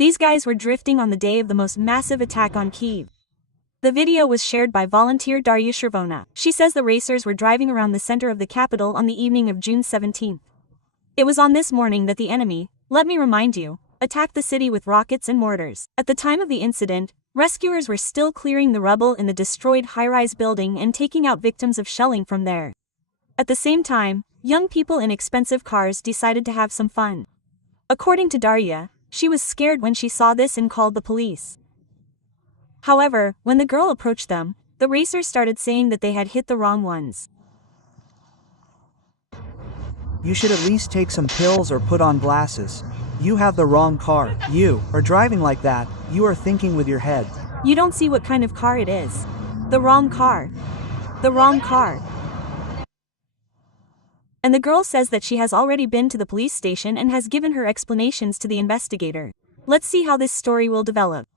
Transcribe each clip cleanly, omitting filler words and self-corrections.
These guys were drifting on the day of the most massive attack on Kyiv. The video was shared by volunteer Darya Chervona. She says the racers were driving around the center of the capital on the evening of June 17th. It was on this morning that the enemy, let me remind you, attacked the city with rockets and mortars. At the time of the incident, rescuers were still clearing the rubble in the destroyed high-rise building and taking out victims of shelling from there. At the same time, young people in expensive cars decided to have some fun. According to Darya, she was scared when she saw this and called the police. However, when the girl approached them, the racers started saying that they had hit the wrong ones. You should at least take some pills or put on glasses. You have the wrong car. You are driving like that. You are thinking with your head. You don't see what kind of car it is. The wrong car. The wrong car. And the girl says that she has already been to the police station and has given her explanations to the investigator. Let's see how this story will develop.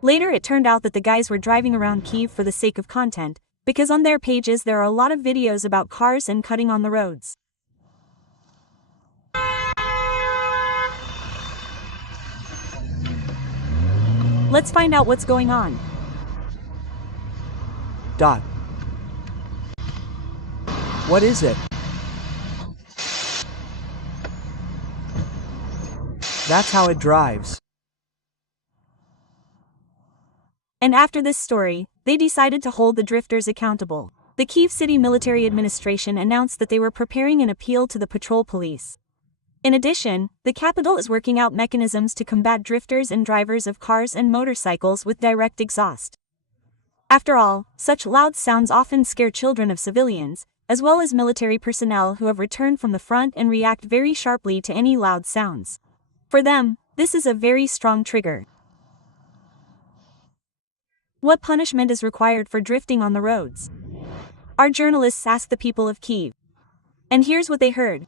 Later it turned out that the guys were driving around Kyiv for the sake of content, because on their pages there are a lot of videos about cars and cutting on the roads. Let's find out what's going on. What is it? That's how it drives. And after this story, they decided to hold the drifters accountable. The Kyiv City Military Administration announced that they were preparing an appeal to the patrol police. In addition, the capital is working out mechanisms to combat drifters and drivers of cars and motorcycles with direct exhaust. After all, such loud sounds often scare children of civilians, as well as military personnel who have returned from the front and react very sharply to any loud sounds. For them, this is a very strong trigger. What punishment is required for drifting on the roads? Our journalists asked the people of Kyiv. And here's what they heard.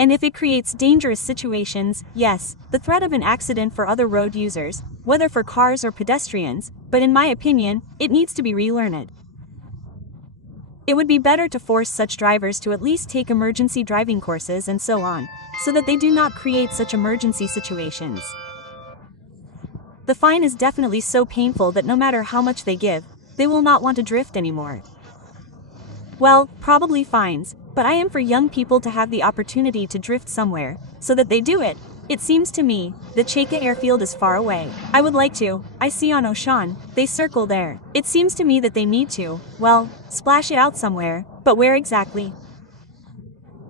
And if it creates dangerous situations, yes, the threat of an accident for other road users, whether for cars or pedestrians, but in my opinion, it needs to be relearned. It would be better to force such drivers to at least take emergency driving courses and so on, so that they do not create such emergency situations. The fine is definitely so painful that no matter how much they give, they will not want to drift anymore. Well, probably fines, but I am for young people to have the opportunity to drift somewhere, so that they do it. It seems to me, the Cheka airfield is far away. I would like to, I see on Oshan, they circle there. It seems to me that they need to, well, splash it out somewhere, but where exactly?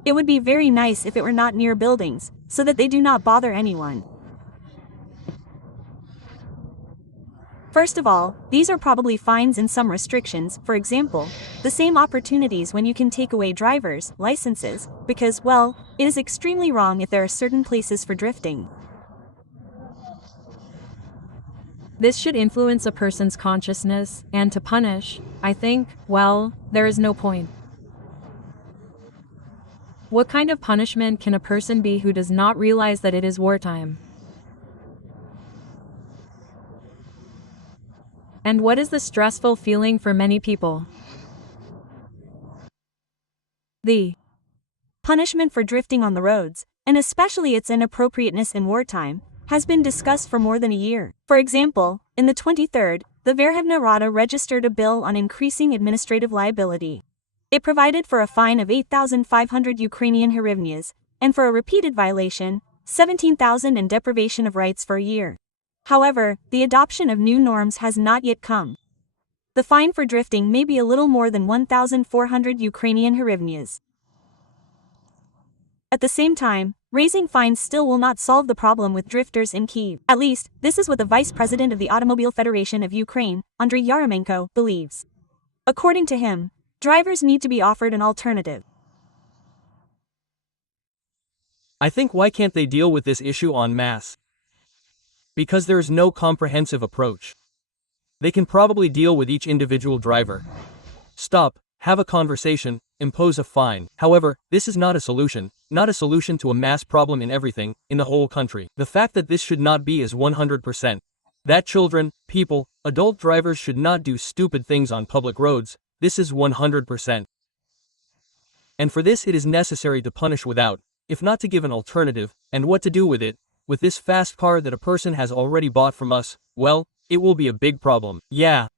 It would be very nice if it were not near buildings, so that they do not bother anyone. First of all, these are probably fines and some restrictions, for example, the same opportunities when you can take away drivers' licenses, because, well, it is extremely wrong if there are certain places for drifting. This should influence a person's consciousness, and to punish, I think, well, there is no point. What kind of punishment can a person be who does not realize that it is wartime? And what is the stressful feeling for many people? The punishment for drifting on the roads, and especially its inappropriateness in wartime, has been discussed for more than a year. For example, in the 23rd, the Verkhovna Rada registered a bill on increasing administrative liability. It provided for a fine of 8,500 Ukrainian hryvnias, and for a repeated violation, 17,000 and deprivation of rights for a year. However, the adoption of new norms has not yet come. The fine for drifting may be a little more than 1,400 Ukrainian hryvnias. At the same time, raising fines still will not solve the problem with drifters in Kyiv. At least, this is what the Vice President of the Automobile Federation of Ukraine, Andriy Yarmolenko, believes. According to him, drivers need to be offered an alternative. I think why can't they deal with this issue en masse? Because there is no comprehensive approach. They can probably deal with each individual driver. Stop, have a conversation, impose a fine. However, this is not a solution to a mass problem in everything, in the whole country. The fact that this should not be is 100%. That children, people, adult drivers should not do stupid things on public roads, this is 100%. And for this it is necessary to punish without If not to give an alternative, and what to do with it, with this fast car that a person has already bought from us, well, it will be a big problem. Yeah.